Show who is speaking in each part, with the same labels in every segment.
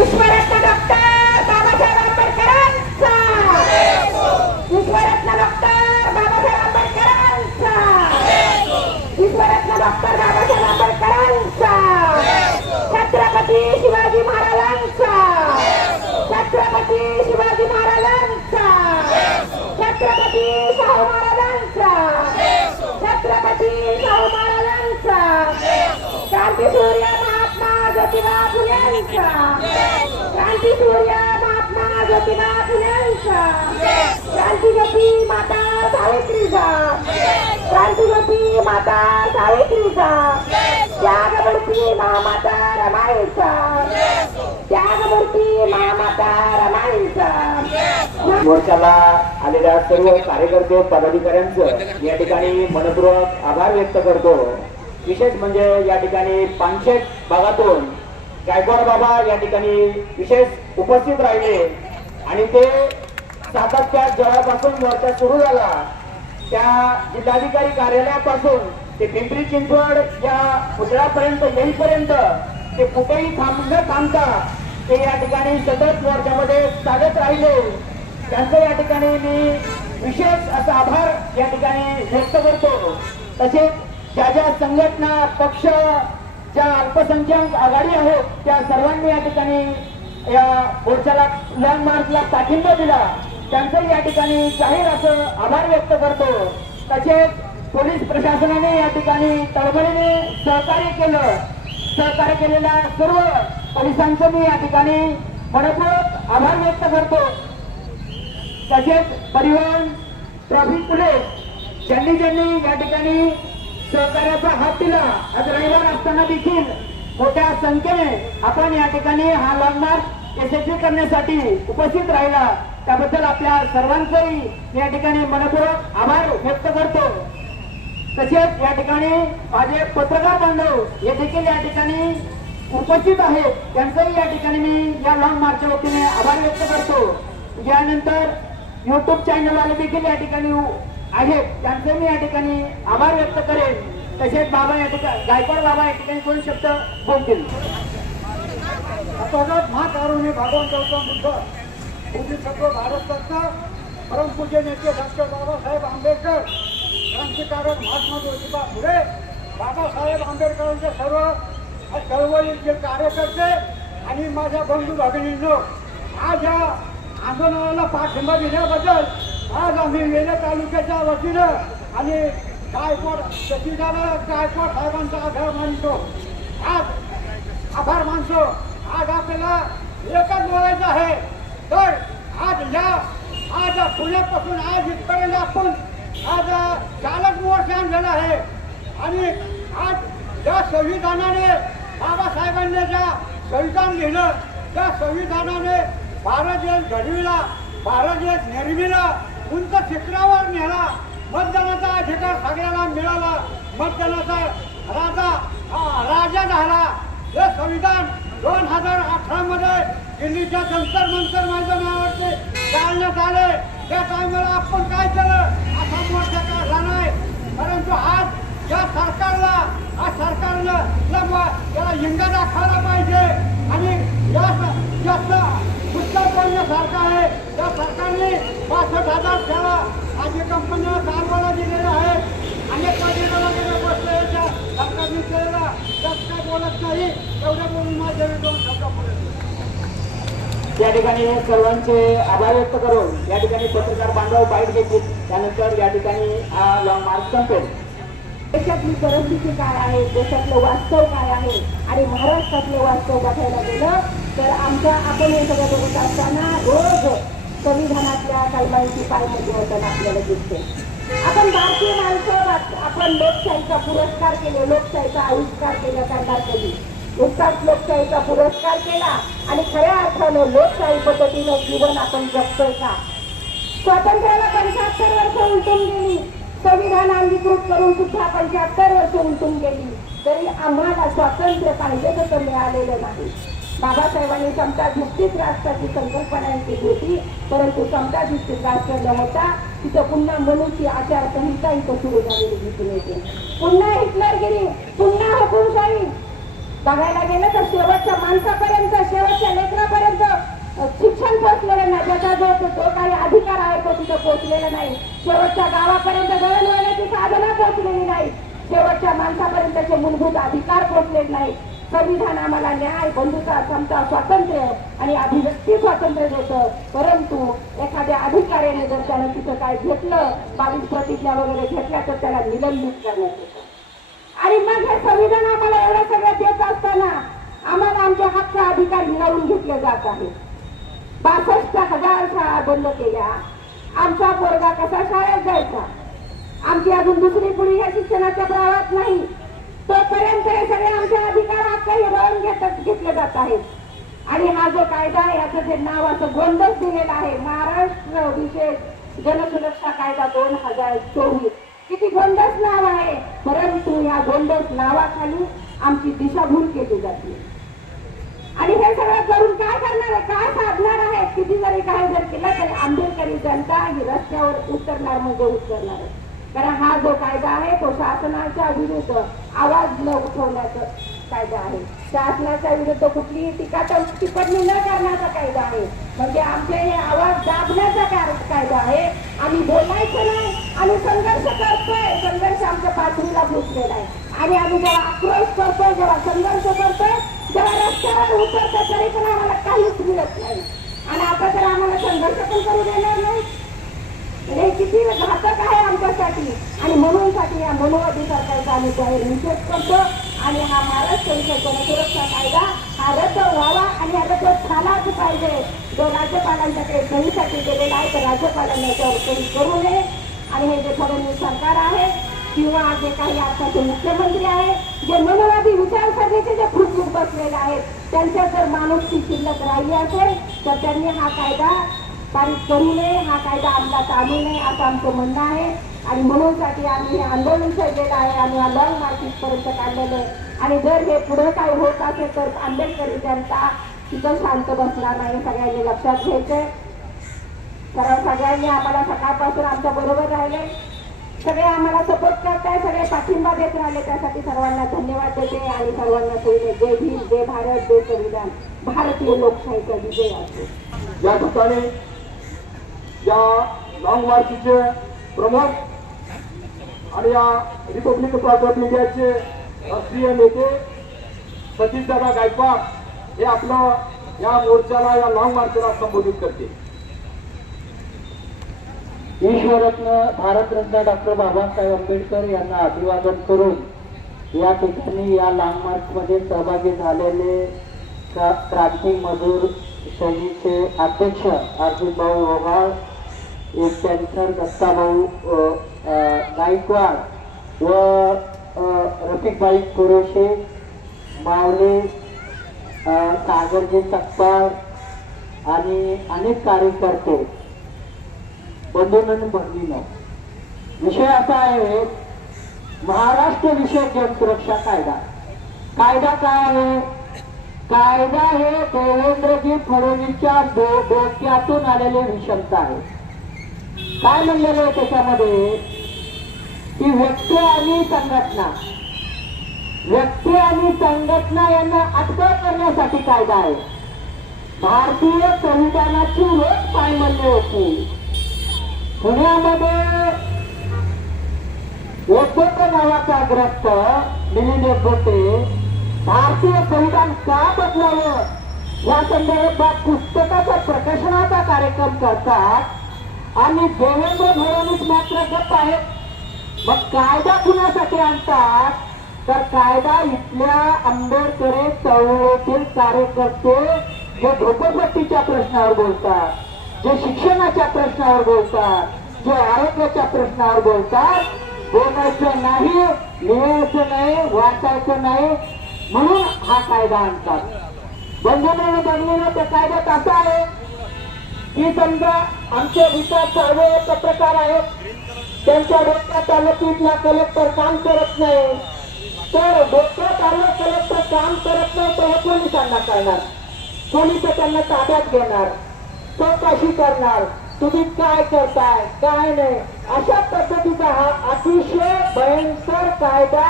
Speaker 1: विश्वरत्न महात्मा ज्योतिबा फुल्यांचा क्रांतीज्योती माता सावित्रीचा क्रांतीज्योती माता सावित्रीचा त्यागमूर्ती महामाता रमाईचा त्यागमूर्ती महामाता रमाईचा
Speaker 2: मोर्चाला आलेल्या सर्व कार्यकर्ते पदाधिकाऱ्यांचं या ठिकाणी मनपूर्वक आभार व्यक्त करतो. विशेष म्हणजे या ठिकाणी पानशेत भागातून गायकवाड बाबा या ठिकाणी विशेष उपस्थित राहिले. आणि ते सातत्या जवळपासून मोर्चा सुरू झाला त्या जिल्हाधिकारी कार्यालयापासून ते पिंपरी चिंचवड या पुतळ्यापर्यंत येईपर्यंत ते कुठेही थांब न थांबता ते या ठिकाणी सतत मोर्चामध्ये चालत राहिले. त्यांचं या ठिकाणी मी विशेष असा आभार या ठिकाणी व्यक्त करतो. तसेच ज्या ज्या संघटना पक्ष ज्या अल्पसंख्याक आघाडी आहेत त्या सर्वांनी या ठिकाणी या मोर्चाला लॉंग मार्चला पाठिंबा दिला. त्यांचं या ठिकाणी जाहीर असं आभार व्यक्त करतो. तसेच पोलीस प्रशासनाने या ठिकाणी तळमळीने सहकार्य केलं. सहकार्य केलेल्या सर्व पोलिसांचं मी या ठिकाणी मनपूर्वक आभार व्यक्त करतो. तसेच परिवहन ट्रॅफिक पोलीस ज्यांनी ज्यांनी या ठिकाणी सहकार्याचा हात दिला आज रविवार असताना देखील मोठ्या संख्येने आपण या ठिकाणी हा लॉंग मार्च यशस्वी करण्यासाठी उपस्थित राहिला. त्याबद्दल आपल्या सर्वांचंही या ठिकाणी मनपूर्वक आभार व्यक्त करतो. तसेच या ठिकाणी माझे पत्रकार बांधव हे देखील या ठिकाणी उपस्थित आहेत. त्यांचंही या ठिकाणी मी या लॉंग मार्चच्या वतीने आभार व्यक्त करतो. यानंतर युट्यूब चॅनलवाले देखील या ठिकाणी आहेत त्यांचे मी या ठिकाणी आभार व्यक्त करेन. तसेच बाबा या ठिकाणी गायकवाड बाबा या ठिकाणी दोन शब्द बोलतील?
Speaker 3: अपघात महाकारुण्य भगवंताचा मुद्दा पूज्य सर्व भारतरत्न परमपूज्य नेते डॉक्टर बाबासाहेब आंबेडकर क्रांतिकारक महात्मा ज्योतिबा फुले बाबासाहेब आंबेडकरांचे सर्व चळवळीचे कार्यकर्ते आणि माझ्या बंधू भगिनींनो आज या आंदोलनाला पाठिंबा दिल्याबद्दल आज आम्ही वेले तालुक्याच्या वतीनं आणि गायकवाड सचिदाला गायकवाड साहेबांचा आभार मानतो. आज आभार मानतो. आज आपल्याला एकच बोलायचं आहे. तर आज या आज पुण्यापासून आज इथपर्यंत आपण आज चालक मोर्चा आणलेला आहे. आणि आज ज्या संविधानाने बाबासाहेबांनी ज्या संविधान लिहिलं त्या संविधानाने भारत देश घडविला भारत देश निर्मिला उंच शिखरावर नेला. मतदानाचा अधिकार सगळ्याला मिळाला. मतदानाचा राजा राजा झाला. हे संविधान दोन हजार अठरा मध्ये दिल्लीच्या जंतर मंतर मैदानावरती चालण्यात आले. त्या टायमाला आपण काय केलं? असा मोर्चा काढला नाही परंतु आज या सरकारला आज सरकारनं लग- याला हिंगा दाखवायला पाहिजे आणि या स- जास्त पुस्तक करण्यासारखं आहे त्या सरकारने पासष्ट हजार शाळा आधी कंपन्या चालवायला दिलेल्या आहेत अनेक महिन्याला वगैरे बसले त्या सरकारने केलेला त्यात काय बोलत नाही एवढं बोलून दोन शब्द बोलत
Speaker 2: या ठिकाणी सर्वांचे आभार व्यक्त करून या ठिकाणी पत्रकार बांधव बाईट घेतील त्यानंतर या ठिकाणी हा लॉंग मार्च संपेल.
Speaker 1: देशातली परिस्थिती काय आहे? देशातलं वास्तव काय आहे? आणि महाराष्ट्रातलं वास्तव बघायला गेलं तर आमच्या आपण हे सगळं बघत असताना रोज संविधानातल्या कलमांची पायमती होताना आपल्याला दिसते. आपण भारतीय माणसं आपण लोकशाहीचा पुरस्कार केले लोकशाहीचा आविष्कार केला करणार कधी नुकताच लोकशाहीचा पुरस्कार केला आणि खऱ्या अर्थानं लोकशाही पद्धतीनं जीवन आपण जगतोय का? स्वातंत्र्याला पंच्याहत्तर वर्ष उलटून गेली. संविधान अंगीकृत करून सुद्धा पंच्याहत्तर वर्ष उलटून गेली. तरी आम्हाला स्वातंत्र्य पाहिजे तसं मिळालेलं नाही. बाबासाहेबांनी समता समताधिष्ठित राष्ट्राची संकल्पना केली होती परंतु समताधिष्ठित राष्ट्र नव्हता तिथं पुन्हा मनुष्य आचारसंहिता इथं सुरू झालेली दिसून येते. पुन्हा हिटलरगिरी पुन्हा हुकुमशाही. बघायला गेलं तर शेवटच्या माणसापर्यंत शेवटच्या लेकरापर्यंत शिक्षण पोहोचलेलं नाही. त्याचा जो जो काही अधिकार आहे तो तिथं पोहोचलेला नाही. शेवटच्या गावापर्यंत दळणवळणाची साधना पोहोचलेली नाही. शेवटच्या माणसापर्यंतचे मूलभूत अधिकार पोहोचले नाही. संविधान आम्हाला न्याय बंधुता समता स्वातंत्र्य आणि अभिव्यक्ती स्वातंत्र्य देतं. परंतु अधिकाऱ्याने जर त्यानं तिथं काय घेतलं बावीस प्रतिज्ञा वगैरे घेतल्या तर त्याला निलंबित करण्यात येतं. आणि मग हे संविधान आम्हाला एवढं सगळं देत असताना आम्हाला आमचे हक्क अधिकार हिरावून घेतले जात आहेत. बासष्ट हजार शाळा बंद केल्या. आमचा पोरगा कसा शाळेत जायचा? आमची अजून दुसरी पिढी या शिक्षणाच्या प्रवाहात नाही. तोपर्यंत हे सगळे आमचे अधिकार हक्क हिरावून घेत घेतले जात आहेत. आणि हा जो कायदा आहे याचं जे नाव असं गोंधळ दिलेलं आहे महाराष्ट्र विशेष जनसुरक्षा कायदा दोन हजार चोवीस. किती गोंडस नाव आहे? परंतु या गोंडस नावाखाली आमची दिशाभूल केली जाते. आणि हे सगळं करून काय करणार आहे? काय साधणार आहे? किती जरी काय जर केलं तरी आंबेडकरी जनता ही रस्त्यावर उतरणार म्हणजे उतरणार कारण हा जो कायदा आहे तो शासनाच्या विरुद्ध आवाज न उठवण्याचं कायदा आहे. शासनाच्या विरुद्ध कुठलीही टीका टिप्पणी न करण्याचा कायदा आहे. म्हणजे आमचे हे आवाज दाबण्याचा कायदा आहे. आम्ही बोलायचं नाही आम्ही संघर्ष करतोय. संघर्ष आमच्या पातळीला पोचलेला आहे. आणि आम्ही जेव्हा आक्रोश करतोय जेव्हा संघर्ष करतोय जेव्हा रस्त्यावर उतरतो तरी पण आम्हाला काहीच मिळत नाही. आणि आता तर आम्हाला संघर्ष पण करू देणार नाही. हे किती घातक आहे आमच्यासाठी. आणि म्हणून साठी या मनोवादी सरकारचा आम्ही निषेध करतो. आणि हा महाराष्ट्र सुरक्षा कायदा हा रद्द व्हावा आणि हा रद्द झालाच पाहिजे. जो राज्यपालांच्याकडे सहीसाठी गेलेला आहे तर राज्यपालांनी याच्यावर सही करू नये. आणि हे जे फडणवीस सरकार आहे किंवा जे काही आताचे मुख्यमंत्री आहेत जे मनोवादी विचारसरणीचे जे खुर्चीत बसलेले आहेत त्यांच्या जर माणूसची शिल्लक राहिली असेल तर त्यांनी हा कायदा पारित करू नये. हा कायदा अंमलात आणू नये असं आमचं म्हणणं आहे. आणि म्हणून साठी आम्ही हे आंदोलन छेडलेलं आहे. आम्ही हा लॉंग मार्केट पर्यंत काढलेलं आहे. आणि जर हे पुढे काय होत असेल तर आंबेडकरी जनता तिथं शांत बसणार नाही सगळ्यांनी लक्षात घ्यायचंय. कारण सगळ्यांनी आम्हाला सकाळपासून आमच्या बरोबर राहिले सगळे आम्हाला सपोर्ट करताय सगळे पाठिंबा देत राहिले. त्यासाठी सर्वांना धन्यवाद देते आणि सर्वांना सोयीने जय भीम जय भारत जय संविधान. भारतीय लोकशाहीचा विजय असतो
Speaker 3: या ठिकाणी या लॉंग मार्चचे प्रमुख आणि या रिपब्लिक पार्टी ऑफ इंडियाचे राष्ट्रीय नेते सतीशदादा गायकवाड हे आपलं या मोर्चाला या लॉंग मार्चला संबोधित करते
Speaker 4: ईश्वरत्न भारतरत्न डॉक्टर बाबासाहेब आंबेडकर यांना अभिवादन करून या ठिकाणी या लॉंग मार्चमध्ये सहभागी झालेले क्रा- क्रांती मजूर सैनिकचे अध्यक्ष अर्जुन भाऊ एक त्यांचं दत्ताभाऊ गायकवाड व रफिकबाई कुरोशे मावले सागरजी सकपाळ आणि अनेक कार्यकर्ते बंधून भरलीनं विषय असा आहे महाराष्ट्र विषयक जनसुरक्षा कायदा. कायदा काय आहे? कायदा हे देवेंद्रजी फडणवीसच्या डोक्यातून आलेले विषमता आहे. काय म्हणलेलं आहे त्याच्यामध्ये? की व्यक्ती आणि संघटना. व्यक्ती आणि संघटना यांना अटक करण्यासाठी कायदा आहे. भारतीय संविधानाची रोज म्हणले होती? पुण्यामध्ये ओपोटे नावाचा ग्रस्त मिलिंद ओपोटे भारतीय संविधान का बदलावं? या संदर्भात पुस्तकाचा प्रकाशनाचा कार्यक्रम करतात आणि देवेंद्र फडणवीस मात्र गप्प आहेत. मग कायदा कुणासाठी आणतात? तर कायदा इथल्या आंबेडकरी चळवळीतील कार्यकर्ते जे झोपडपट्टीच्या प्रश्नावर बोलतात जे शिक्षणाच्या प्रश्नावर बोलतात जे आरोग्याच्या प्रश्नावर बोलतात बोलायचं नाही लिहायचं नाही वाचायचं नाही म्हणून हा कायदा आणतात. बंधन बनलेला त्या कायद्यात असा आहे ही समजा आमचे विचार सर्व पत्रकार आहेत त्यांच्या डोक्या तालुक्यातला कलेक्टर काम करत नाही. तर डोक्या आलं कलेक्टर काम करत नाही तर हे पोलिसांना करणार? पोलीस त्यांना ताब्यात घेणार? चौकशी करणार? तुम्ही काय करताय? काय नाही? अशा पद्धतीचा हा अतिशय भयंकर कायदा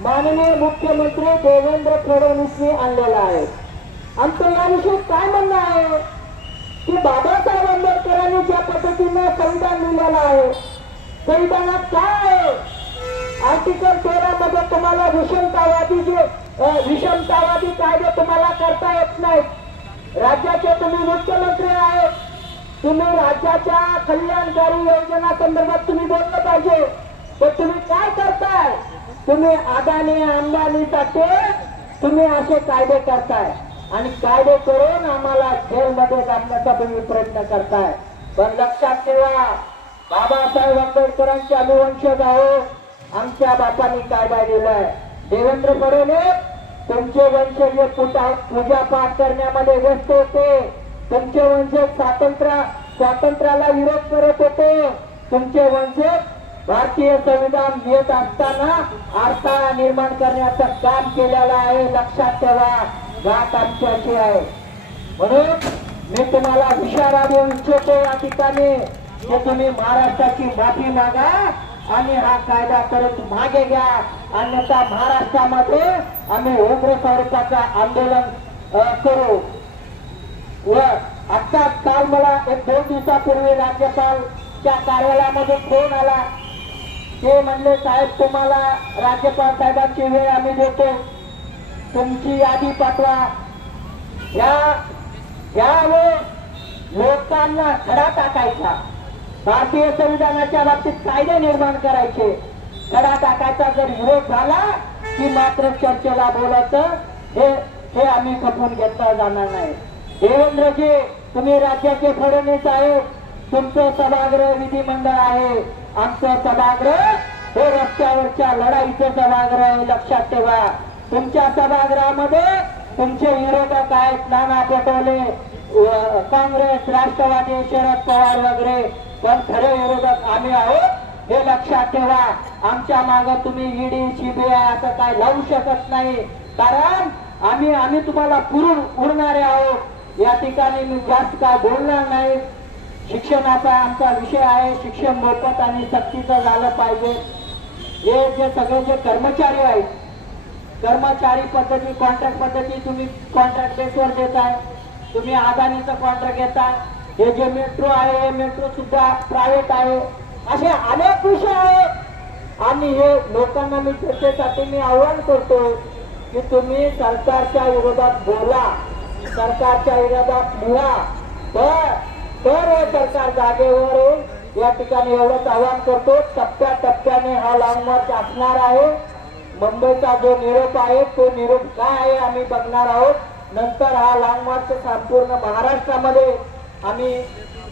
Speaker 4: माननीय मुख्यमंत्री देवेंद्र फडणवीसने आणलेला आहे. आमचं याविषयी काय म्हणणं आहे? की बाबासाहेब आंबेडकरांनी ज्या पद्धतीनं संविधान लिहिलेलं आहे संविधानात काय आहे? आर्टिकल तेरा मध्ये तुम्हाला विषमतावादी जे विषमतावादी कायदे तुम्हाला करता येत नाहीत. राज्याचे तुम्ही मुख्यमंत्री आहेत. तुम्ही राज्याच्या कल्याणकारी योजना संदर्भात तुम्ही बोललं पाहिजे. पण तुम्ही काय करताय? तुम्ही अदानी अंबानीसाठी तुम्ही असे कायदे करताय. आणि कायदे करून आम्हाला जेलमध्ये टाकण्याचा तुम्ही प्रयत्न करताय. पण लक्षात ठेवा बाबासाहेब आंबेडकरांचे अनुवंशज आहोत. आमच्या बापांनी कायदा दिलाय देवेंद्र फडणवीस तुमचे वंशज हे पूजा पूजा पाठ करण्यामध्ये व्यस्त होते. तुमचे वंशज स्वातंत्र्य स्वातंत्र्याला विरोध करत होते. तुमचे वंशज भारतीय संविधान लिहित असताना अडथळा निर्माण करण्याचं काम केलेलं आहे. लक्षात ठेवा. घाट आमच्याशी आहे. म्हणून मी तुम्हाला इशारा देऊ इच्छितो या ठिकाणी. की तुम्ही महाराष्ट्राची माफी मागा आणि हा कायदा परत मागे घ्या. अन्यथा महाराष्ट्रामध्ये आम्ही उग्र स्वरूपाचं आंदोलन करू. व आता काल मला एक दोन दिवसापूर्वी राज्यपालच्या कार्यालयामध्ये फोन आला. ते म्हणले साहेब तुम्हाला राज्यपाल साहेबांची वेळ आम्ही देतो. तुमची यादी पाठवा. या यावेळी लोकांना खडा टाकायचा. भारतीय संविधानाच्या बाबतीत कायदे निर्माण करायचे. खडा टाकायचा जर विरोध झाला की मात्र चर्चेला बोलायचं हे हे आम्ही खपून घेतलं जाणार नाही. देवेंद्रजी तुम्ही राज्याचे फडणवीस आहे. तुमचं सभागृह विधिमंडळ आहे. आमचं सभागृह हे रस्त्यावरच्या लढाईचं सभागृह आहे. लक्षात ठेवा. तुमच्या सभागृहामध्ये तुमचे विरोधक आहेत नाना पटोले काँग्रेस राष्ट्रवादी शरद पवार वगैरे. पण खरे विरोधक आम्ही आहोत हे लक्षात ठेवा. आमच्या माग तुम्ही ईडी सीबीआय असं काय लावू शकत नाही. कारण आम्ही आम्ही तुम्हाला पुरून उडणारे आहोत. या ठिकाणी मी जास्त काय बोलणार नाही. शिक्षणाचा आमचा विषय आहे. शिक्षण मोफत आणि सक्तीचं झालं पाहिजे. हे जे सगळे जे कर्मचारी आहेत कर्मचारी पद्धती कॉन्ट्रॅक्ट पद्धती तुम्ही कॉन्ट्रॅक्ट बेसवर देताय. तुम्ही अदानीचं कॉन्ट्रॅक्ट घेताय. हे जे मेट्रो आहे हे मेट्रो सुद्धा प्रायव्हेट आहे. असे अनेक विषय आहेत. आणि हे लोकांना मी चर्चेसाठी मी आव्हान करतो की तुम्ही सरकारच्या विरोधात बोला. सरकारच्या विरोधात लिहा तर तर हे सरकार जागेवर येईल. या ठिकाणी एवढंच आवाहन करतो. टप्प्या टप्प्याने हा लॉंग मार्च असणार आहे. मुंबईचा जो निरोप आहे तो निरोप काय आहे आम्ही बघणार आहोत. नंतर हा लॉंग मार्च संपूर्ण महाराष्ट्रामध्ये आम्ही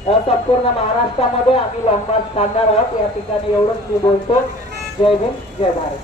Speaker 4: संपूर्ण महाराष्ट्रामध्ये आम्ही लॉंग मार्च काढणार आहोत. या ठिकाणी एवढंच मी बोलतो. जय भीम जय भारत.